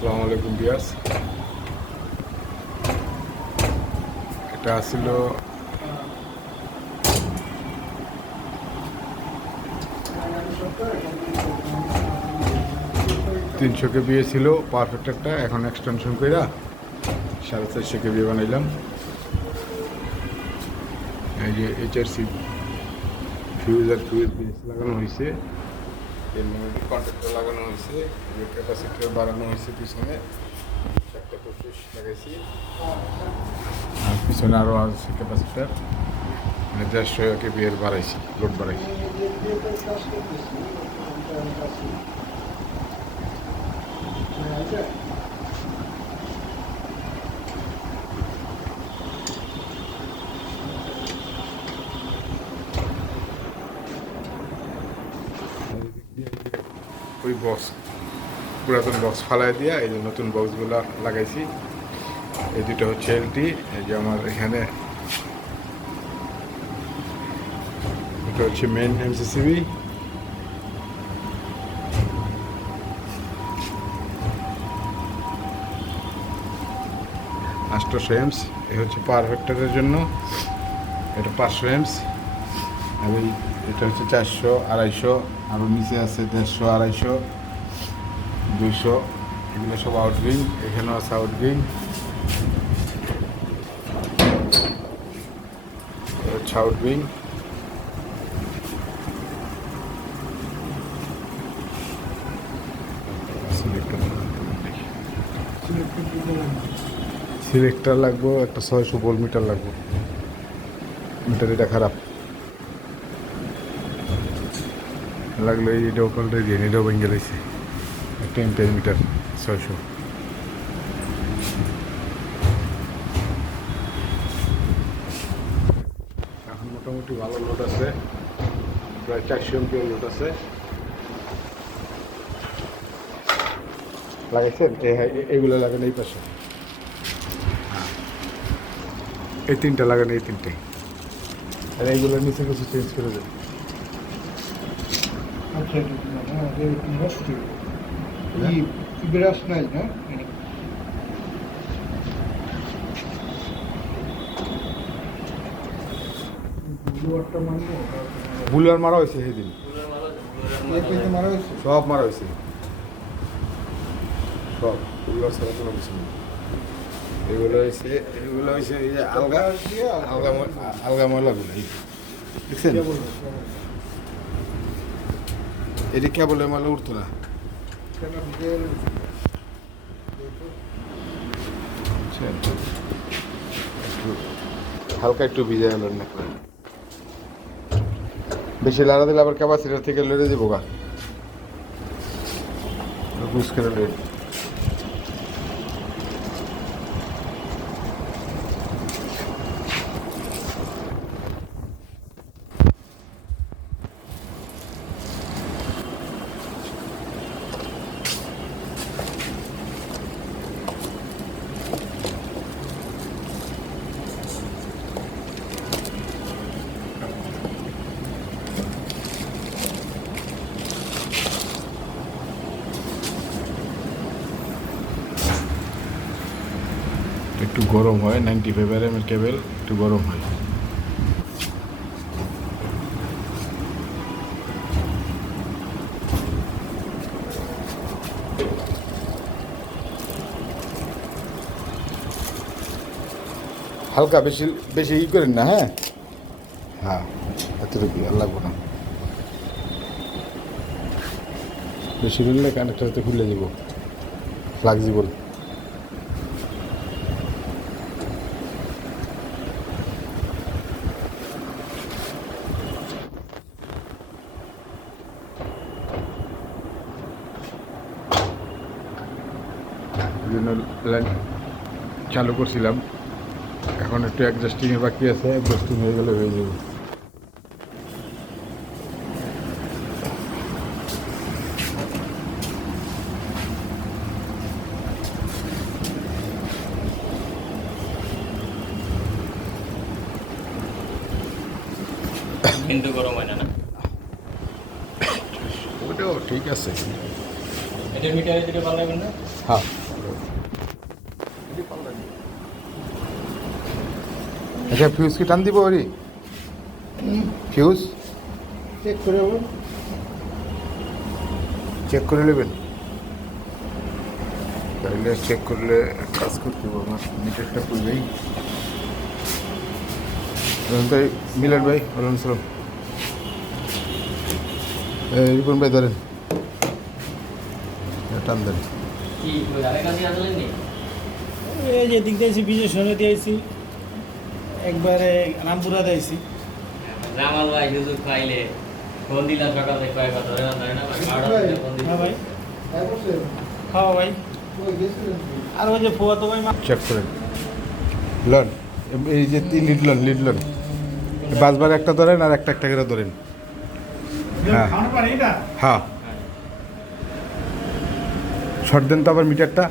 আসসালামু আলাইকুম বিয়াস। এটা ছিল 300 কেবি ছিল পারফেক্ট একটা, এখন এক্সটেনশন কইরা 450 কেবি বানাইলাম। এই যে এইচআরসি ফিউজ আর ফিউজ বেস লাগানো হয়েছে, কন্ট্যাক্টর লাগানো হয়েছে, ক্যাপাসিটার বাড়ানো হয়েছে, পিছনে 425 লাগাইছি আর পিছনে আরও আছে ক্যাপাসিটার, মানে 150 কেবি এর বাড়াইছি, লোড বাড়াইছি। ওই বক্স, পুরাতন বক্স ফালাই দিয়া এই যে নতুন বক্সগুলো লাগাইছি। এই দুটো হচ্ছে এলটি, এই যে আমার এখানে এটা হচ্ছে মেন এমসিসিবি, আটশো এমস। এ হচ্ছে পারফেক্টারের জন্য, এটা 500 এমস। আর এটা হচ্ছে 400, 250, আরও নিচে আছে 150, 250, 200। এগুলো সব আউটগোয়িং, এখানেও আছে আউটগোয়িং। হচ্ছে আউটগোয়িং। সিলেক্টার লাগবো একটা, 600 ভোল্ট মিটার লাগবে। মিটার এটা খারাপ লাগলো, এটাও পাল্টে দিয়ে এটাও ভেঙে গেছে। একটা এম্পিয়ার মিটার 600। এখন মোটামুটি ভালো লোড আছে, প্রায় 400 এম্পিয়ার লোড আছে। লাগাইছেন এইগুলো লাগান এই পাশে, এই তিনটা লাগান, এই তিনটে। আর এইগুলো নিচে কিছু চেঞ্জ করে দেন। বিরাস নাই না, বুলার মারা হয়েছে সেদিন, মারা হয়েছে। সব মারা হয়েছে, সব বুলার ছাড়া কোনো কিছু নেই। এগুলো হয়েছে এই যে আলগা আলগা আলগা ময়লাগুলো, দেখছেন? এটি কেবলের ময়লা উঠতো না। হালকা একটু ভিজে গেল না, বেশি লাড়া দিলে আবার ক্যাপাসিটার থেকে লড়ে দেবো গা, বুঝ করে লড়ে। একটু গরম হয়, 95 mm কেবল একটু গরম হয়। হালকা বেশি বেশি ই করেন না, হ্যাঁ হ্যাঁ, এতটুকু আর লাগবো না। বেশি করলে কানেক্টার হাতে খুলে দিব, ফ্লেক্সিবল। লাইন চালু করছিলাম, এখন একটু অ্যাডজাস্টিংয়ে বাকি আছে, অ্যাডজাস্টিং হয়ে গেলে হয়ে যাবে। কিন্তু গরম হয় না না, ওটাও ঠিক আছে। এটার মিটারে যেটা ভালো লাগবে না। হ্যাঁ আচ্ছা ফিউজ কি টান দিব ওরি ফিউজ চেক করে বলুন। চেক করে নেবেন তাহলে চেক করলে কাজ করতে হবে আমার মিটারটা করবেই ভাই মিলন ভাই ওয়ালাইকুম সালাম রিপন ভাই ধরেন টান দেন এই যে দিক দিয়েছি বিজয় সরে দিয়েছি একবারে রামপুরা দিয়েছি জামাল ভাই সুযোগ পাইলে ফোন দিলাম সকালে কয়েক কথা ধরে না ধরে না হ্যাঁ ভাই হ্যাঁ, বসে। খাওয়া ভাই কই গেছিলেন কি? আর ওই যে ফুয়া তো ভাই চেক করেন লন এই যে লিড লন বাসবার একটা ধরেন আর একটা একটা করে ধরেন হ্যাঁ। খাওয়ানো পারে এটা হ্যাঁ শর্ট দেন তো আবার মিটারটা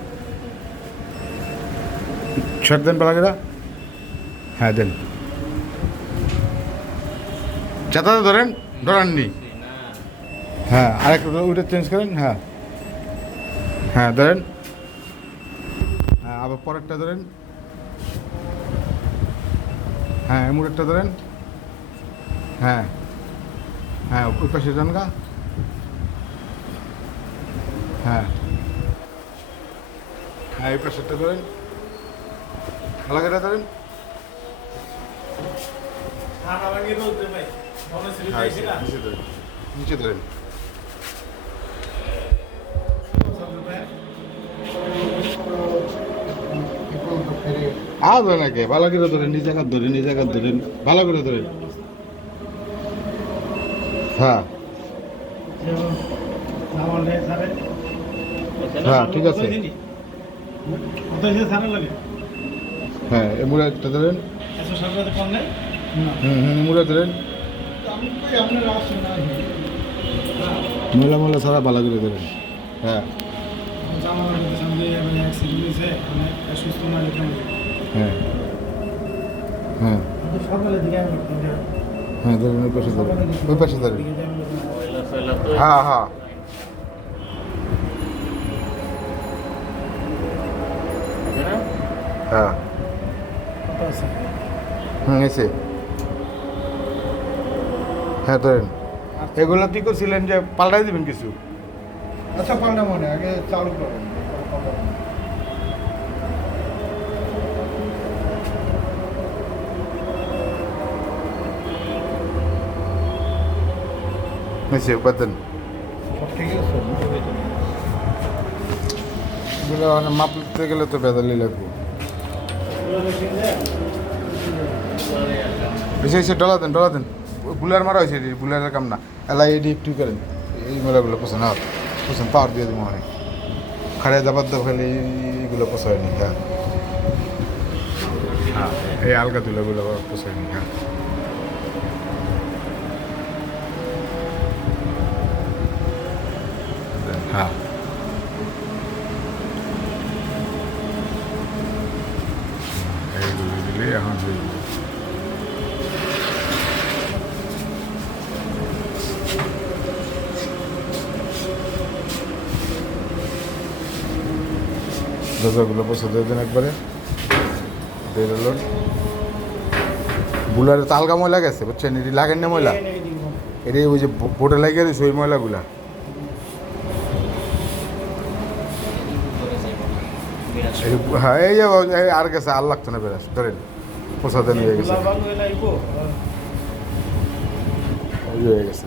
শর্ট দেন পালাগেরা হ্যাঁ দেন চাতাতে ধরেন ধরাননি হ্যাঁ আরেকটা ওইটা চেঞ্জ করেন হ্যাঁ হ্যাঁ ধরেন হ্যাঁ আবার পরেরটা ধরেন হ্যাঁ এমুরেরটা ধরেন হ্যাঁ হ্যাঁ ওই পাশে যান গা হ্যাঁ হ্যাঁ এই পাশেরটা ধরেন আলাদাটা ধরেন ঠান্ডা লাগে রোদ ভাই মনে ছিল হ্যাঁ যাইছি না নিচে ধরেন এখন তো ফিরে ধরেন আগে ভালো করে ধরেন নিজে কাজ ধরেন ভালো করে ধরেন হ্যাঁ সামান রে সারে হ্যাঁ ঠিক আছে কোথায় যে সারে লাগে হ্যাঁ এমুরে একটা ধরেন এত সরকারে কম নেই না এমুরে ধরেন আমি কই আপনার আসে না ময়লা সারা ভালো করে ধরেন হ্যাঁ জামাল সামনে মানে অ্যাক্সিডেন্ট হয়েছে অনেক সুস্থ না লিখে হ্যাঁ হ্যাঁ সকালে দিকে আমি হ্যাঁ ধরেন ওই পাশে ধরেন দিকে যাই হ্যাঁ হ্যাঁ হ্যাঁ কত আছে এসে হ্যাঁ ধরেন এগুলো তুই করছিলেন যে পাল্টাই দিবেন কিছু আচ্ছা পাল্টা মনে আগে চালু করেন এসে বাদেন সব ঠিক আছে এগুলো মানে মাপ লিখতে গেলে তো বেদালি লাগবে এসে ডলা দেন বুলার মারা হয়েছে বুলারের কাম না এলাই এডি একটু করেন এই মেলাগুলো পছন্দ না পছন্দ পাওয়ার দিয়ে দেবো অনেক খাড়ে দাবার দাব খেলে এইগুলো পোষায়নি হ্যাঁ হ্যাঁ এই আলগা তুলাগুলো পোষায়নি হ্যাঁ হ্যাঁ এইগুলো দিলে এখন হয়ে যাবে দরজাগুলো পছন্দ দেন একবারে বেরোলোর বুলারে তো আলগা ময়লা গেছে বুঝছেন এটি লাগেন না ময়লা এটি ওই যে বোটে লাগিয়ে দিয়েছে ওই ময়লাগুলা হ্যাঁ এই যে আর গেছে আর লাগতো না বেরাস ধরেন পোষা দেন হয়ে গেছে ওই হয়ে গেছে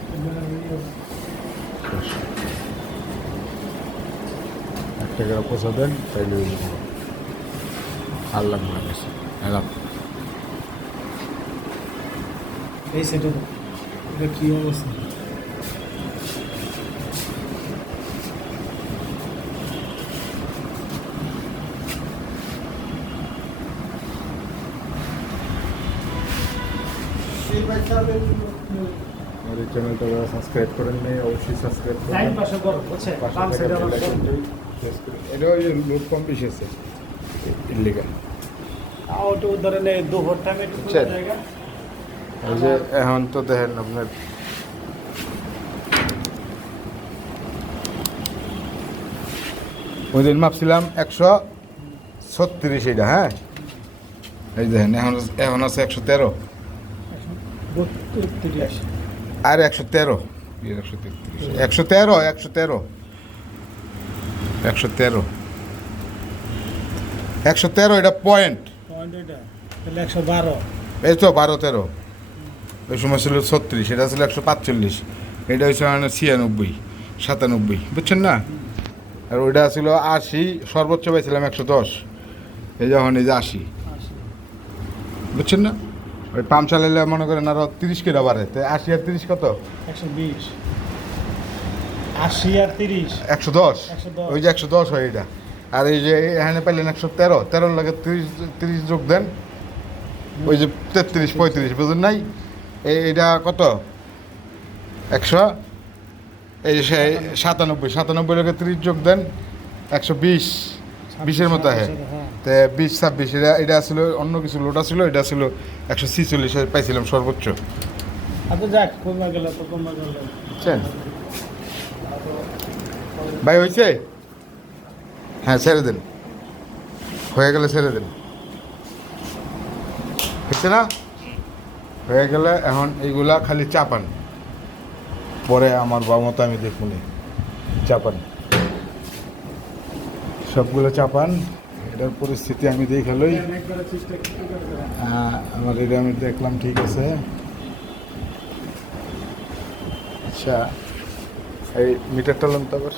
একটা করে পোষা দেন তাইলে হয়ে যাবে আর লাগবে না বেশি এলাম এই সেটা এটা কি অবস্থা এই বাচ্চা আমার এই চ্যানেলটা যারা সাবস্ক্রাইব করেন নেই অবশ্যই সাবস্ক্রাইব টাইম করবেন পাশে করো বুঝছে পাশে কাম থাকা সেটা bell icon-টি press করুন। এটা ওই লোড কম বেশি আছে ইলিগাল আউট ধরে নে দুপুর টাইমে একটু বুঝছেন? জায়গা ওই যে এখন তো দেখেন আপনার ওই দিন মাপছিলাম 36 এটা, হ্যাঁ এই দেখেন এখন এখন আছে 113 32 আর 113 113 113 113 113 এটা পয়েন্ট, পয়েন্ট এটা তাহলে 112 এই তো 12-13 ওই সময় ছিল 36, এটা ছিল 145, এটা হচ্ছে 96 97, বুঝছেন না? আর ওইটা ছিল 80, সর্বোচ্চ পাইছিলাম 110, এই যখন এই যে 80, বুঝছেন না? ওই পাম্প চালাইলে মনে করেন আরো 30 করে বাড়ে, তো 80 আর 30 কত? 120 80 আর 30 110, 110 ওই যে 110 হয় এটা। আর এই যে এখানে পাইলেন 113, 13 লাগে 30 যোগ দেন, ওই যে 33 35, বুঝলেন নাই? এইটা কত? 100, এই যে 97 লাগে 30 যোগ দেন, 120, 20-এর মতো হয়। হ্যাঁ তো 20-26 এটা ছিল অন্য কিছু লোটা ছিল, এটা ছিল 146 পাইছিলাম সর্বোচ্চ, আচ্ছা যাক কমা গেল তো কমা গেল বুঝছেন? ভাই হয়েছে? হ্যাঁ ছেড়ে দেন, হয়ে গেলে ছেড়ে দেন, হচ্ছে না? হয়ে গেলে এখন এইগুলা খালি চাপান, পরে আমার বাবা মতো আমি দেখুন, চাপান সবগুলো চাপান। এটার পরিস্থিতি আমি দেখালই, একবারে চেষ্টা করতে পারবে আমার এটা আমি দেখলাম ঠিক আছে। আচ্ছা এই মিটারটা লাম তো আবার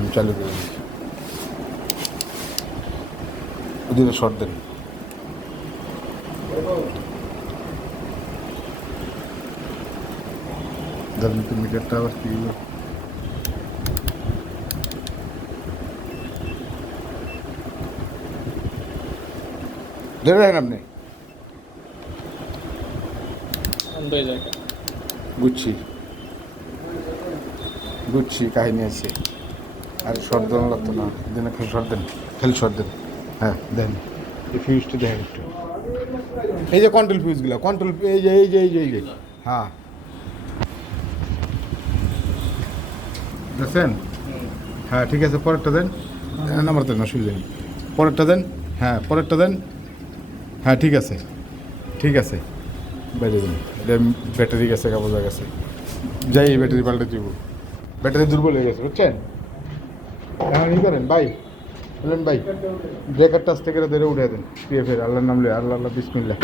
আমি চালু করে দিচ্ছি, ওদিকে শর্ট দেন। ধরেন তো মিটারটা আবার কি ধরে রাখেন আপনি, গুচ্ছি কাহিনী আছে। আর শর্ট দেওয়া লাগতো না, দিনে খালি শর্ট দেন, খালি শর্ট দেন। হ্যাঁ দেন, এই ফিউজটা দেখেন একটু, এই যে কন্ট্রোল ফিউজগুলো, কন্ট্রোল এই যে এই যে এই যে এই যে হ্যাঁ দেখছেন? হ্যাঁ ঠিক আছে, পরেরটা দেন, নাম্বার দেন, অসুবিধা নেই, পরেরটা দেন, হ্যাঁ পরেরটা দেন, হ্যাঁ ঠিক আছে ঠিক আছে, বাইরে দেন। এটা ব্যাটারি গেছে, বোঝা গেছে, যাই এই ব্যাটারি পাল্টে দিব, ব্যাটারি দুর্বল হয়ে গেছে, বুঝছেন? এখন ই করেন ভাই, বললেন ভাই ব্রেকার টাচ থেকে ধরে উঠে দেন, পিএফের আল্লাহর নাম লিয়ে, আল্লাহ আল্লাহ বিসমিল্লাহ।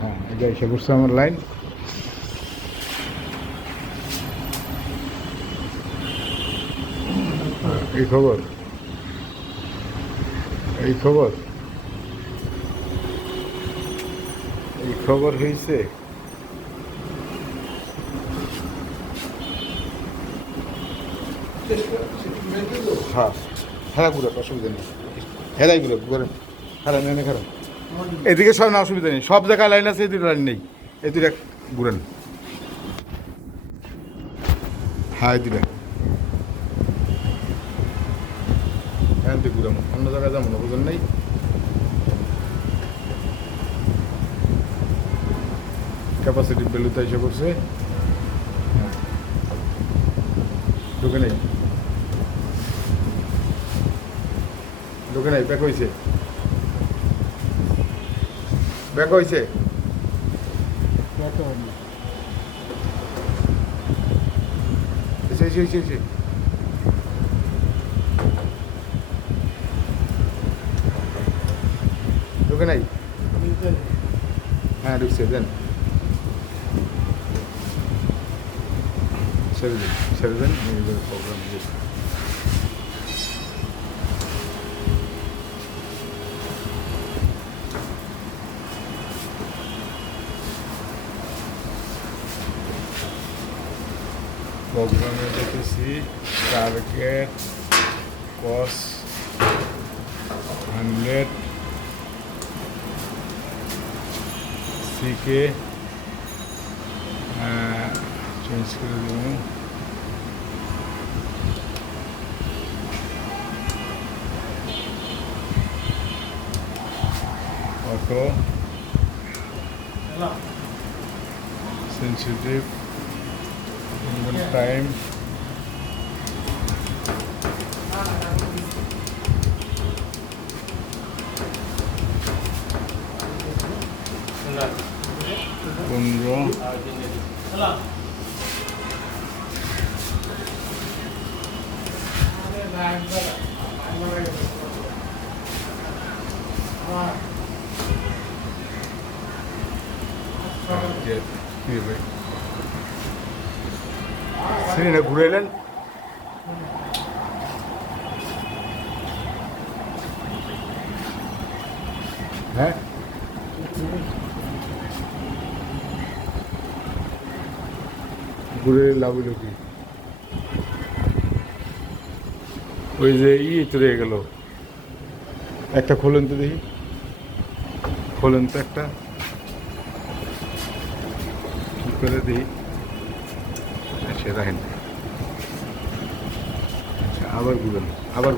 হ্যাঁ এটা এসে বসছে আমার লাইন। এই খবর, এই খবর, এই খবর হয়েছে। হ্যাঁ হেরা ঘুরে, অসুবিধা নেই, হেরাই ঘুরে ঘুরে, খারাপ নেই খারাপ, এদিকে সব না অসুবিধা নেই, সব জায়গায় লাইন আছে, এদিকে লাইন নেই, এদিকে ঘুরেন। হ্যাঁ এদিকে হ্যাঁ এদিকে ঘুরাম, অন্য জায়গায় যাবো না, বুঝলেন নাই? ক্যাপাসিটি বেলুতে এসে করছে, হ্যাঁ ঢুকে নেই, ঢুকে নাই, ব্যাক হয়েছে, ব্যাক হয়েছে, এসে এসে এসে এসে ঢুকে নাই, হ্যাঁ ঢুকছে, দেন ছেড়ে দেন, ছেড়ে দেন, প্রোগ্রাম প্রোগ্রামে দেখেছি টার্গেট কস 100 সিকে চেঞ্জ করে দেবো, অটো সেন্সিটিভ টাইম পনেরো সিনেমা ঘুরে এলেন হ্যাঁ ঘুরে লাভ হইল কি ওই যে তো রয়ে গেল একটা খোলেন তো দেখি খোলেন তো একটা কি করে দিই আচ্ছা রাখেন আচ্ছা আবার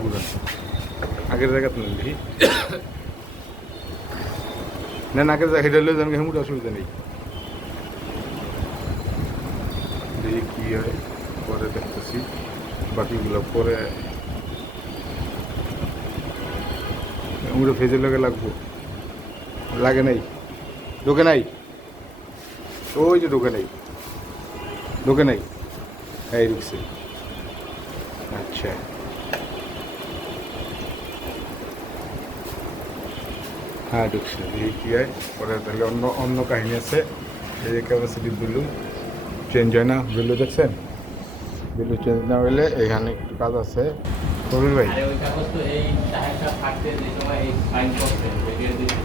ঘুরান আগের জায়গা তুলেন দেখি না আগের জায়গা হেঁটে যান হেমুট অসুবিধা নেই দেখি কী হয় পরে দেখতেছি বাকিগুলো পরে হেমুটে ফেজে লাগবো লাগে নাই ঢোকে নাই ওই যে ঢোকে নাই এই ঢুকছে আচ্ছা হ্যাঁ ঢুকছে দেখি কী হয় পরে তাহলে অন্য কাহিনী আছে এই যে ক্যাপাসিটি বিলু চেঞ্জ হয় না বিলু দেখছেন বিলু চেঞ্জ না হলে এখানে একটু কাজ আছে কবির ভাই আরে ওই কাগজ তো এই সাহেবটা থাকতে যে সময় এই সাইন করতে ভিডিও দিতে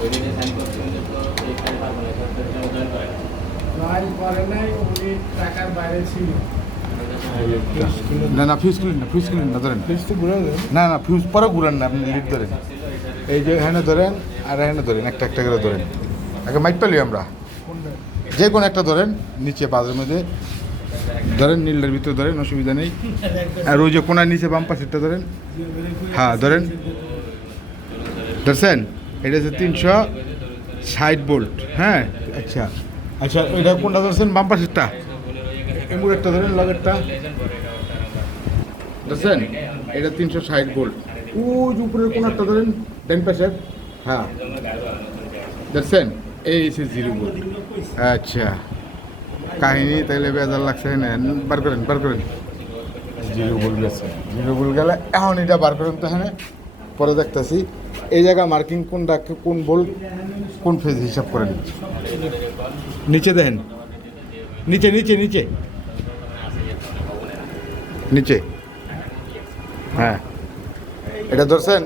ওই দিনে সাইন করতে হলে তো এই সাইন পারবো না সব জয়েন করে না লাইন করে নাই উনি টাকার বাইরে ছিল না ফিউজ ক্লিন না ধরেন ফিস তো ঘুরে দেন না ফিউজ পরে ঘুরান না আপনি লিড ধরেন এই যে এখানে ধরেন আর এখানে ধরেন একটা করে ধরেন আগে মাইক পেলি আমরা কোনটা যে কোনো একটা ধরেন নিচে বাজের মধ্যে ধরেন নীলের ভিতরে ধরেন অসুবিধা নেই আর ওই যে কোনার নিচে বাম পাশেরটা ধরেন হ্যাঁ ধরেন ধরছেন এটা হচ্ছে 360 ভোল্ট হ্যাঁ আচ্ছা ওইটা কোনটা ধরছেন বাম পাশেরটা এমুরেরটা ধরেন লগেরটা ধরছেন এটা 360 ভোল্ট ওই যে উপরের কোনারটা ধরেন ডান পাশের হ্যাঁ দেখছেন এই হচ্ছে 0 ভোল্ট আচ্ছা কাহিনী তাইলে বেজার লাগছে না বার করেন 0 ভোল্ট গেছে 0 ভোল্ট গেলে এখন এটা বার করেন তো এখানে পরে দেখতেছি এই জায়গা মার্কিং কোনটা কোন ভোল্ট কোন ফেজ হিসাব করেন নিচে দেখেন নিচে হ্যাঁ এটা ধরছেন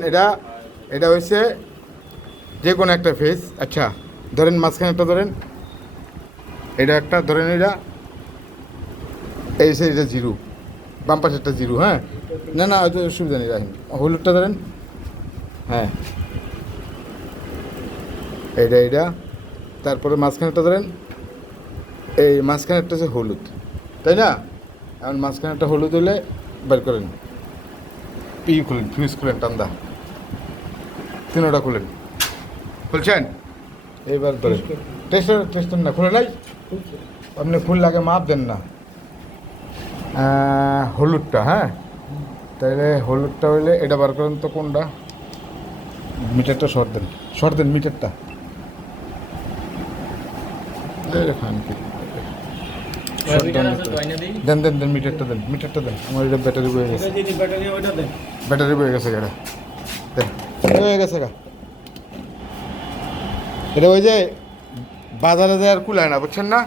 এটা হয়েছে যে কোনো একটা ফেজ আচ্ছা ধরেন মাঝখানে একটা ধরেন এটা একটা ধরেন এই সে এটা 0 বাম পাশে একটা 0 হ্যাঁ না হয়তো অসুবিধা নেই রাখেন হলুদটা ধরেন হ্যাঁ এইটা তারপরে মাঝখানেরটা ধরেন এই মাঝখানেরটা হচ্ছে হলুদ তাই না এখন মাঝখানেরটা হলুদ হলে বের করেন খুলেন ফিউজ খুলেন টান্দা তিনোটা খুলছেন এইবার ধরেন টেস্টার না খুলে নাই আপনি খুললে আগে মাপ দেন না হলুদটা হ্যাঁ তাহলে হলুদটা হইলে এটা বার করেন তো কোনটা মিটারটা শর্ট দেন মিটারটা খান কি দেন মিটারটা দেন আমার এটা ব্যাটারি বয়ে গেছে ব্যাটারি বয়ে গেছে এটা হয়ে গেছে গা এটা ওই যে বাজারে যায় আর কুলায় না বুঝছেন না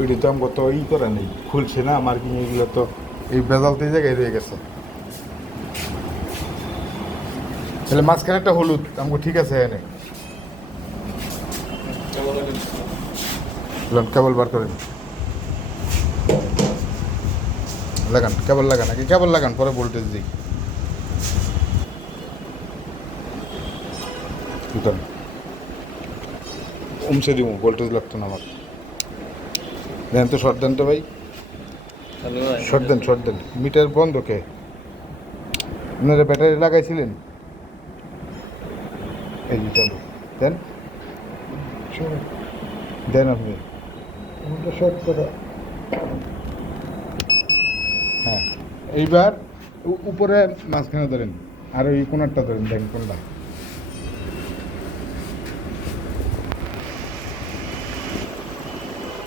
ওইটা তো আমার তো করা নেই খুলছে না মার্কিং এগুলো তো এই বেজালতে জায়গায় রয়ে গেছে তাহলে মাঝখানে একটা হলুদ আমাকে ঠিক আছে এনে কেবল বার করেন কেবল লাগান আগে কেবল লাগান পরে ভোল্টেজ দিই উমসে দিব ভোল্টেজ লাগতো না আমার দেন তো শর্ট দেন তো ভাই শর্ট দেন মিটার বন্ধ কে আপনারা ব্যাটারি লাগাইছিলেন এই যে চলো দেন শর্ট দেন আপনি আমাকে শর্ট করে হ্যাঁ এইবার উপরে মাঝখানে ধরেন আর ওই কোনারটা ধরেন দেখেন কোনটা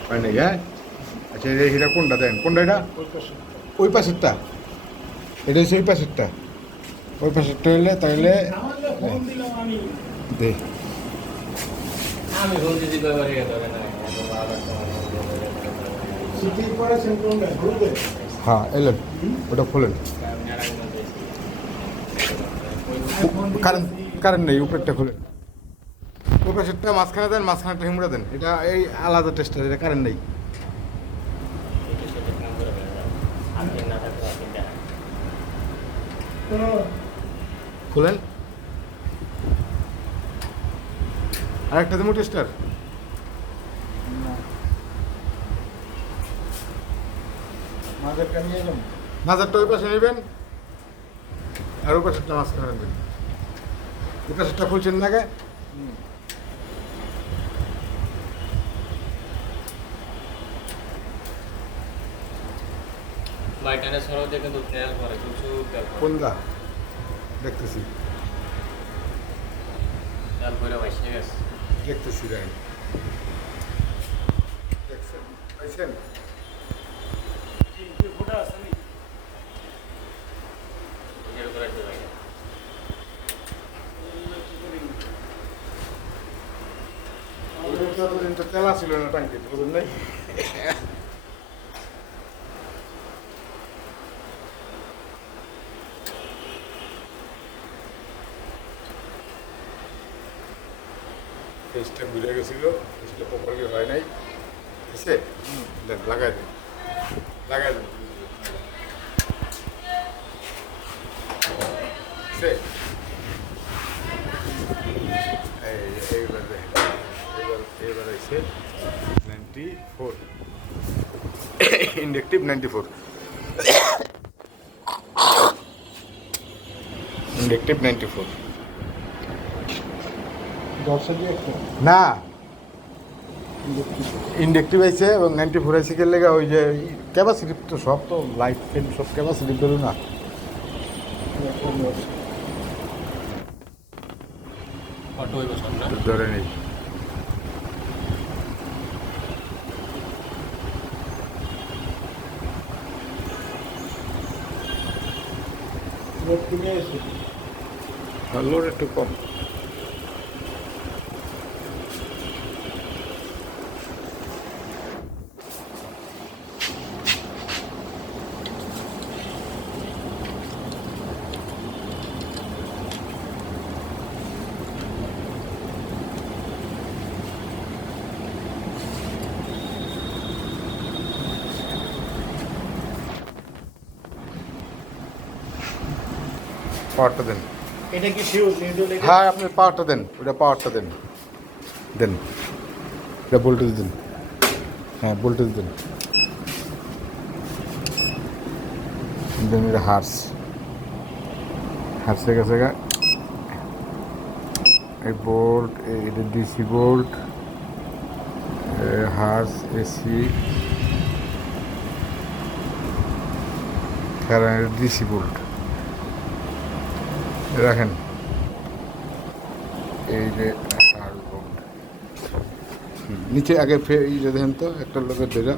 হয় নাকি হ্যাঁ আচ্ছা এটা কোনটা দেন কোনটা এটা ওই পাশে ওই পাশেরটা এটা হচ্ছে ওই পাশেরটা ওই পাশেরটা হইলে তাহলে আমাকে ফোন দিলাম আমি দে আমি ফোন দিদি ব্যবহার করে না আবার সিটি পরে সেন্ট্রালটা ঘুরবে হ্যাঁ এলেন ওটা খোলেন কারেন্ট কারেন্ট নেই উপরেরটা খোলেন ওই পাশেরটা মাঝখানে দেন মাঝখানেটা হিমড়া দেন এটা এই আলাদা টেস্টার এটা কারেন্ট নেই খোলেন আরেকটা দেবো টেস্টার মাঝেরটা নিয়ে এলাম মাজারটা ওই পাশে নেবেন আর ওই পাশেরটা মাঝখানে নেবেন ওই পাশেরটা খুলছেন না আগে লাইটারে সরাও দিয়ে কিন্তু তেল করে কিছু তেল করে কোনটা দেখতেছি তেল করে বসে গেছে দেখতেছি দেখেন দেখছেন পাইছেন ফোটা আছে নি এর উপরে দিয়ে লাগে তেলা ছিল না ট্যাঙ্কি বুঝলেন নাই ফেসটা ঘুরে গেছিল ফেসটা প্রপারলি হয় নাই এসে দেন লাগাই দেন লাগাই দেন এসে এইবার দেখেন এবার এসে 94 ইন্ডাকটিভ 94 ইন্ডাকটিভ 94 দশে দিয়ে একটা না ইন্ডাকটিভ আইছে এবং 94 আইছে কে লেগে ওই যে ক্যাপাসিটি তো সব তো লাইফ ফিল্ম সব ক্যাপাসিটি পেল না অটো হইব সব না ধরে নেই লোড কিনে এসে লোড একটু কম পাওয়ারটা দেন এটা কি ফিউজ নিউট্রাল এটা হ্যাঁ আপনি পাওয়ারটা দেন ওটা পাওয়ারটা দেন দেন এটা ভোল্টেজ দিন হ্যাঁ ভোল্টেজ দিন দেন এটা হার্সের কাছে এই বোল্ট এটা DC volt hertz AC DC volt রাখেন এই যে হার্স বোল্ট নিচে আগে এই যে দেখেন তো একটা লোকের ধরে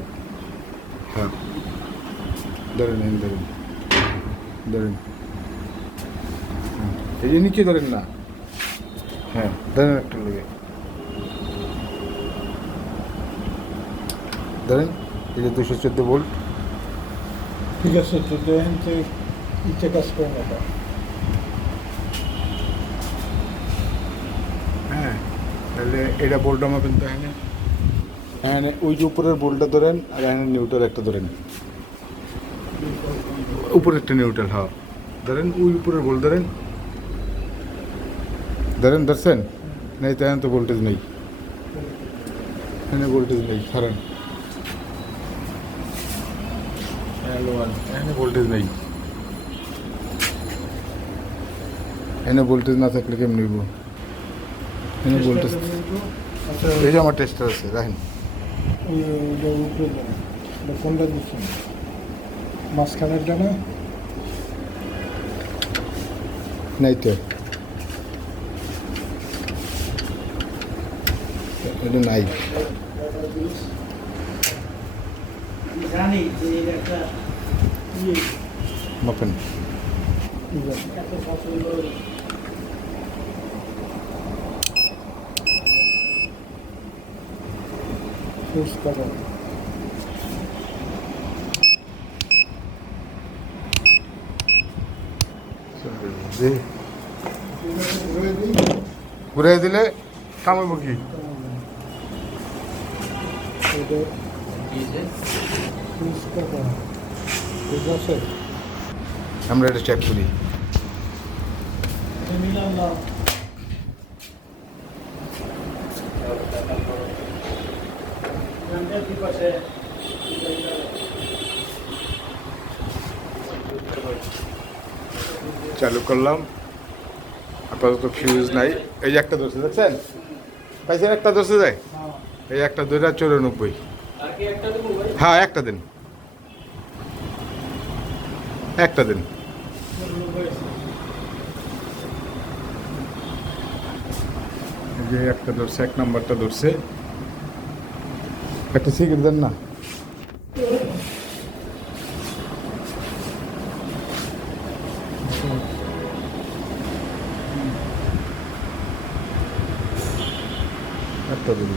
হ্যাঁ ধরেন ধরেন ধরেন এই যে নিচে ধরেন না হ্যাঁ ধরেন একটা লোকে ধরেন এই যে 214 ভোল্ট ঠিক আছে তো দেখেন যে ইচ্ছে কাজ করে না এটা হ্যাঁ তাহলে এটা বোল্টটা মাপেন তো হ্যাঁ হ্যাঁ ওই যে উপরের বোল্টটা ধরেন আর হ্যাঁ নিউট্রাল একটা ধরেন উপরের একটা নিউট্রাল হ্যাঁ ধরেন ওই উপরের বোল্ট ধরেন ধরেন ধরছেন নেই তেমন তো ভোল্টেজ নেই এখানে ভোল্টেজ নেই কারণ এখানে ভোল্টেজ নেই এখানে ভোল্টেজ না থাকলে কেমন নিব এখানে বলতেছে আচ্ছা এই যে আমার টেস্টার আছে রাখেন। ওইটা উপরে দেন, ওটা কোনটা দিচ্ছেন? মাঝখানেরটা না? নাই তো এটা নাই। আমি জানি যে এর একটা ইয়ে মাপেন ঠিক আছে। এত পছন্দ। ফিউজ কাটা। যে ঘুরে দিলে কামাইব কি? এটা দিয়েছে ফিউজ কাটা ঠিক আছে। আমরা এটা চেক করি। এটা নিলাম না। গানটার কি পাশে চালু করলাম, আপাতত ফিউজ নাই। এই যে একটা ধরছে দেখছেন, পাইছেন একটা ধরছে যায়, এই একটা 294। আর কি একটা দেবো ভাই? হ্যাঁ একটা দিন, একটা দিন। এই যে একটা ধরছে, 1 নাম্বারটা ধরছে। একটা সিগারেট দেন না। একটা দিন।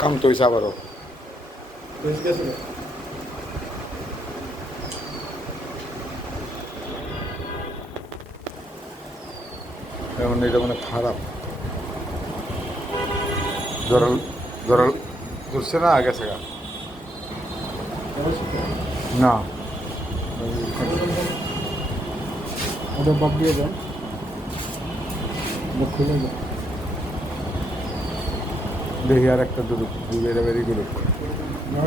কাম তো হয়েছে আবারও। ফিউজ গেছে। এখন এটা মানে খারাপ, জরাল জরাল ধরছে না আগে থেকে না। ওটা বাদ দিয়ে দেন, ওটা খুলে দেন। দেখি আর একটা দুটো বেরি গুলো। না